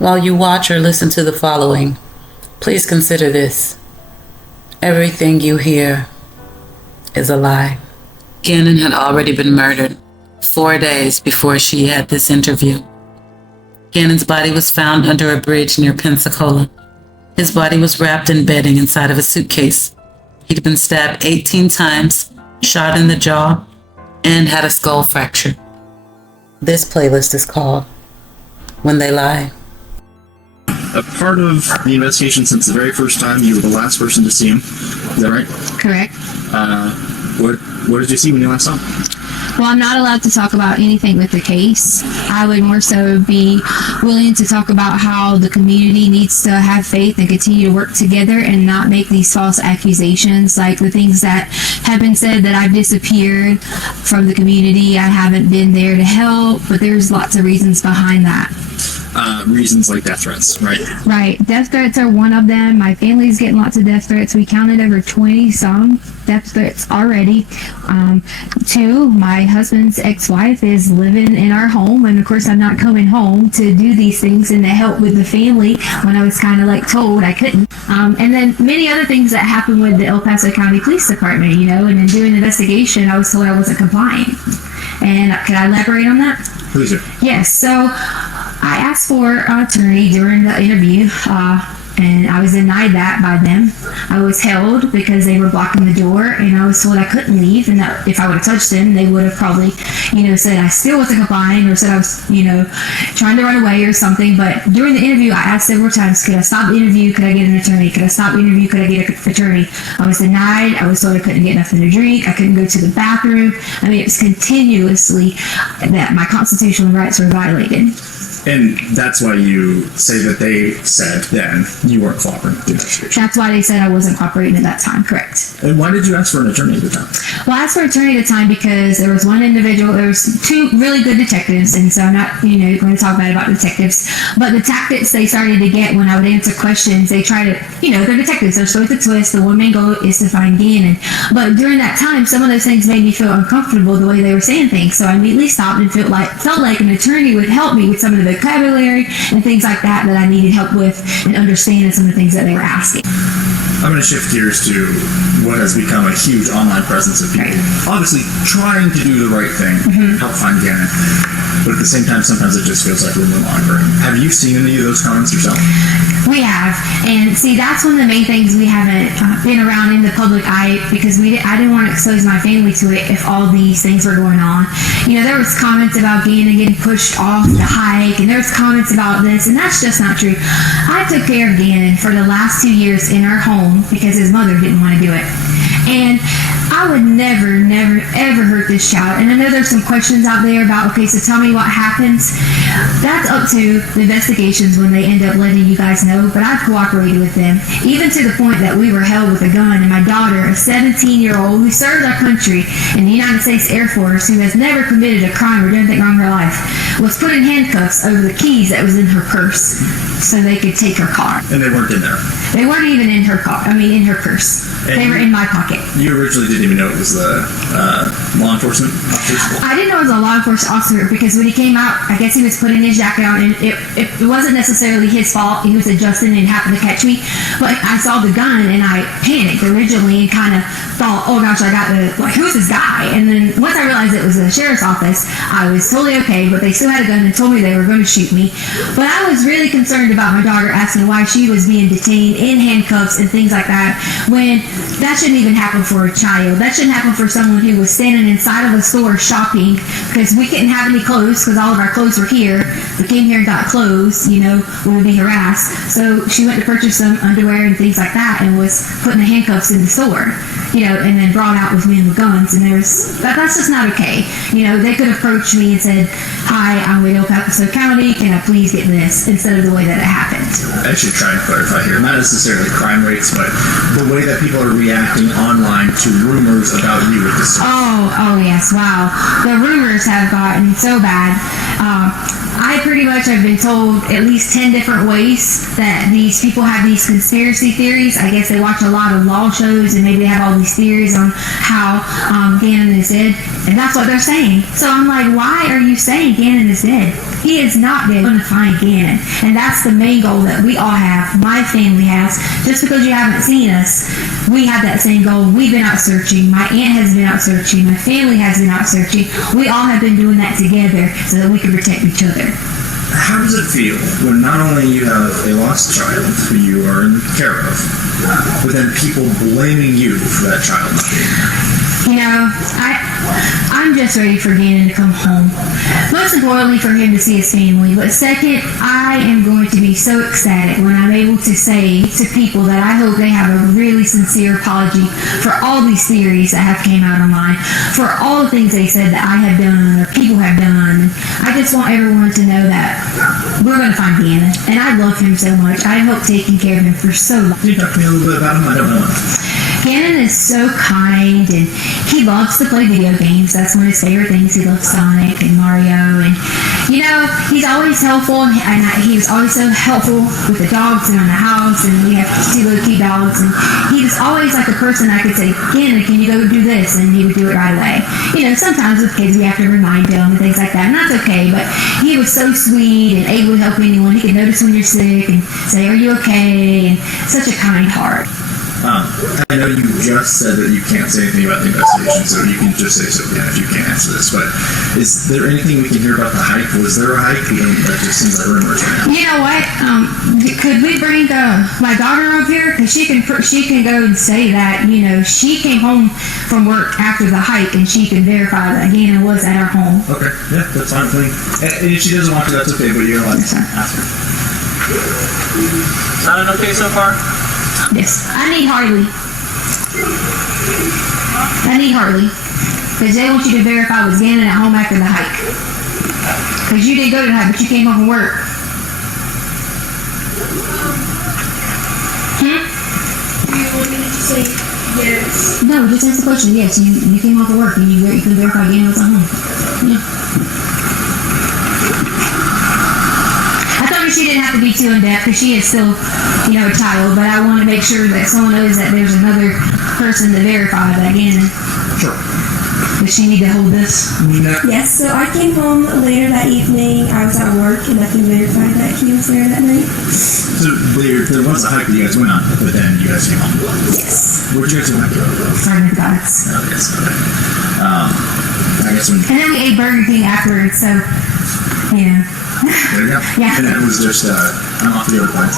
While you watch or listen to the following, please consider this. Everything you hear is a lie. Gannon had already been murdered 4 days before she had this interview. Gannon's body was found under a bridge near Pensacola. His body was wrapped in bedding inside of a suitcase. He'd been stabbed 18 times, shot in the jaw, and had a skull fracture. This playlist is called When They Lie. A part of the investigation since the very first time, you were the last person to see him. Is that right? Correct. What did you see when you last saw him? Well, I'm not allowed to talk about anything with the case. I would more so be willing to talk about how the community needs to have faith and continue to work together and not make these false accusations, like the things that have been said that I've disappeared from the community. I haven't been there to help, but there's lots of reasons behind that. Reasons like death threats, right? Right. Death threats are one of them. My family's getting lots of death threats. We counted over 20-some death threats already. 2, my husband's ex-wife is living in our home, and of course I'm not coming home to do these things and to help with the family when I was kind of like told I couldn't. And then many other things that happened with the El Paso County Police Department, and in doing the investigation, I was told I wasn't complying. And could I elaborate on that? Please do. Yes. So I asked for an attorney during the interview, and I was denied that by them. I was held because they were blocking the door, and I was told I couldn't leave, and that if I would have touched them, they would have probably, said I still wasn't complying, or said I was, trying to run away or something. But during the interview, I asked several times, could I stop the interview? Could I get an attorney? Could I stop the interview? Could I get an attorney? I was denied. I was told I couldn't get nothing to drink. I couldn't go to the bathroom. I mean, it was continuously that my constitutional rights were violated. And that's why you say that they said then you weren't cooperating with the investigation. That's why they said I wasn't cooperating at that time, correct. And why did you ask for an attorney at the time? Well, I asked for an attorney at the time because there was one individual, there was 2 really good detectives, and so I'm not, going to talk bad about detectives, but the tactics they started to get when I would answer questions, they try to, they're detectives, they're slow to twist, the one main goal is to find Gannon. But during that time, some of those things made me feel uncomfortable the way they were saying things, so I immediately stopped and felt like an attorney would help me with some of the vocabulary and things like that I needed help with and understanding some of the things that they were asking. I'm going to shift gears to what has become a huge online presence of people obviously trying to do the right thing, help find Gannon, but at the same time sometimes it just feels like we're no longer. Have you seen any of those comments yourself? We have, and see, that's one of the main things we haven't been around in the public eye because I didn't want to expose my family to it if all these things were going on. There was comments about Gannon getting pushed off the hike, and there was comments about this, and that's just not true. I took care of Gannon for the last 2 years in our home because his mother didn't want to do it. And I would never, ever hurt this child. And I know there's some questions out there about, okay, so tell me what happens. That's up to the investigations when they end up letting you guys know, but I've cooperated with them, even to the point that we were held with a gun, and my daughter, a 17-year-old who served our country in the United States Air Force, who has never committed a crime or done anything wrong in her life, was put in handcuffs over the keys that was in her purse so they could take her car. And they weren't in there? They weren't even in her car, in her purse. And they were in my pocket. You originally didn't even know it was the law enforcement officer? I didn't know it was a law enforcement officer because when he came out, I guess he was putting his jacket on, and it wasn't necessarily his fault. He was adjusting and happened to catch me. But I saw the gun and I panicked originally and kind of thought, oh gosh, who's this guy? And then once I realized it was the sheriff's office, I was totally okay, but they still had a gun and told me they were going to shoot me. But I was really concerned about my daughter asking why she was being detained in handcuffs and things like that, when that shouldn't even happen for a child. That shouldn't happen for someone who was standing inside of a store shopping because we couldn't have any clothes because all of our clothes were here. We came here and got clothes, we would be harassed. So she went to purchase some underwear and things like that and was putting the handcuffs in the store, and then brought out with me with guns. And that's just not okay. They could approach me and said, hi, I'm with El Paso County, can I please get this, instead of the way that it happened. I should try and clarify here, not necessarily crime rates, but the way that people are reacting online to rumors about you at this time. Oh yes, wow. The rumors have gotten so bad. I pretty much have been told at least 10 different ways that these people have these conspiracy theories. I guess they watch a lot of law shows and maybe they have all these theories on how Gannon is dead, and that's what they're saying. So I'm like, why are you saying Gannon is dead? He is not dead. We're going to find Gannon, and that's the main goal that we all have. My family has. Just because you haven't seen us, we have that same goal. We've been out searching. My aunt has been out searching. My family has been out searching. We all have been doing that together so that we can protect each other. How does it feel when not only you have a lost child who you are in care of, but then people blaming you for that child not being there? You know, I'm just ready for Gannon to come home. Most importantly, for him to see his family. But second, I am going to be so ecstatic when I'm able to say to people that I hope they have a really sincere apology for all these theories that have came out online, for all the things they said that I have done or people have done. I just want everyone to know that we're going to find Gannon, and I love him so much. I hope taking care of him for so long. Can you talk to me a little bit about him? I don't know him. Gannon is so kind, and he loves to play video games. That's one of his favorite things. He loves Sonic and Mario, and you know, he's always helpful, and he was always so helpful with the dogs around the house, and we have 2 little cute dogs, and he was always like a person I could say, Gannon, can you go do this? And he would do it right away. You know, sometimes with kids we have to remind them and things like that, and that's okay, but he was so sweet and able to help anyone. He could notice when you're sick and say, are you okay? And such a kind heart. I know you just said that you can't say anything about the investigation, so you can just say so again if you can't answer this, but is there anything we can hear about the hike? Was there a hike? That just seems like rumors right now. You know what? Could we bring my daughter up here? Because she can go and say that, you know, she came home from work after the hike, and she can verify that Gannon was at our home. Okay, yeah, that's fine with me. And if she doesn't want to, that's okay, but you're allowed to ask her. Sounding okay so far? Yes. I need Harley. Because they want you to verify was Gannon at home after the hike. Because you didn't go to the hike, but you came home from work. Do you want me to say yes? No, just answer the question. Yes, you came home from work and you can verify Gannon was at home. Yeah. She didn't have to be too in depth because she is still, you know, a child. But I want to make sure that someone knows that there's another person to verify that Gannon. Sure. Does she need to hold this? No. Yes, so I came home later that evening. I was at work and I can verify that he was there that night. So there was a hike that you guys went on, but then you guys came home. Yes. Where'd you guys go? Garden of Gods. Oh, yes, okay. I guess when... And then we ate Burger King afterwards, so, you know. There you go. Yeah. And it was just, I'm off the other points.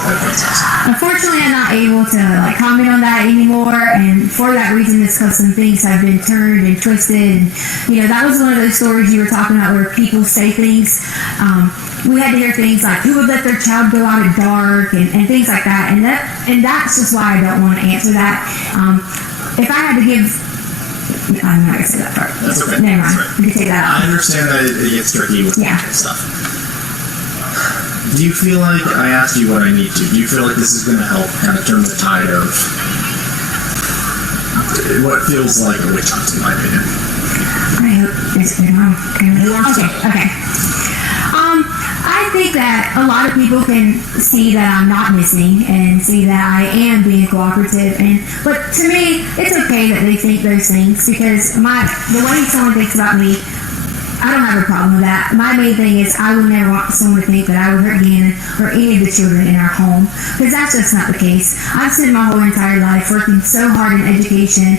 Unfortunately, I'm not able to comment on that anymore, and for that reason, it's because some things have been turned and twisted. And, you know, that was one of those stories you were talking about where people say things. We had to hear things like who would let their child go out at dark and things like that, and that's just why I don't want to answer that. If I had to give. I'm not going to say that part. That's okay. Never mind. Right. We can take that out. I understand that it gets tricky with stuff. Do you feel like I asked you what I need to? Do you feel like this is going to help kind of turn the tide of what feels like a witch hunt, in my opinion? I hope it's been wrong. Okay. I think that a lot of people can see that I'm not missing and see that I am being cooperative. But to me, it's okay that they think those things because the way someone thinks about me, I don't have a problem with that. My main thing is I would never want someone to think that I would hurt Gannon or any of the children in our home, because that's just not the case. I've spent my whole entire life working so hard in education.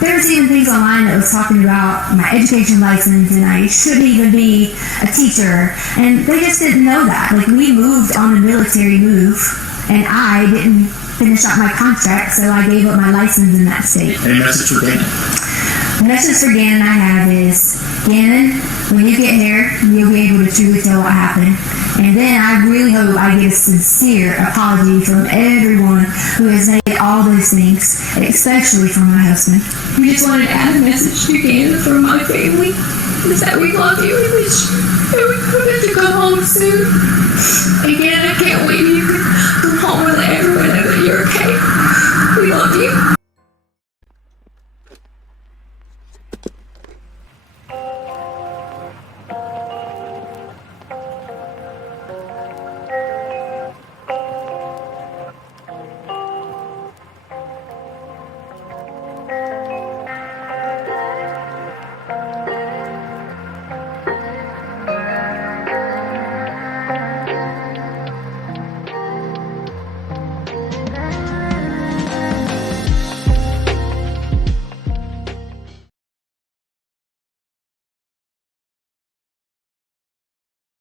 There was even things online that was talking about my education license and I shouldn't even be a teacher, and they just didn't know that. Like, we moved on a military move, and I didn't finish out my contract, so I gave up my license in that state. Any message for Gannon? The message for Gannon I have is, Gannon, when you get here, you'll be able to truly tell what happened. And then I really hope I get a sincere apology from everyone who has made all those things, especially from my husband. We just wanted to add a message to Gannon from my family. Is that we love you and wish that we could get to come home soon. Again, I can't wait for you to come home and let everyone know that you're okay. We love you.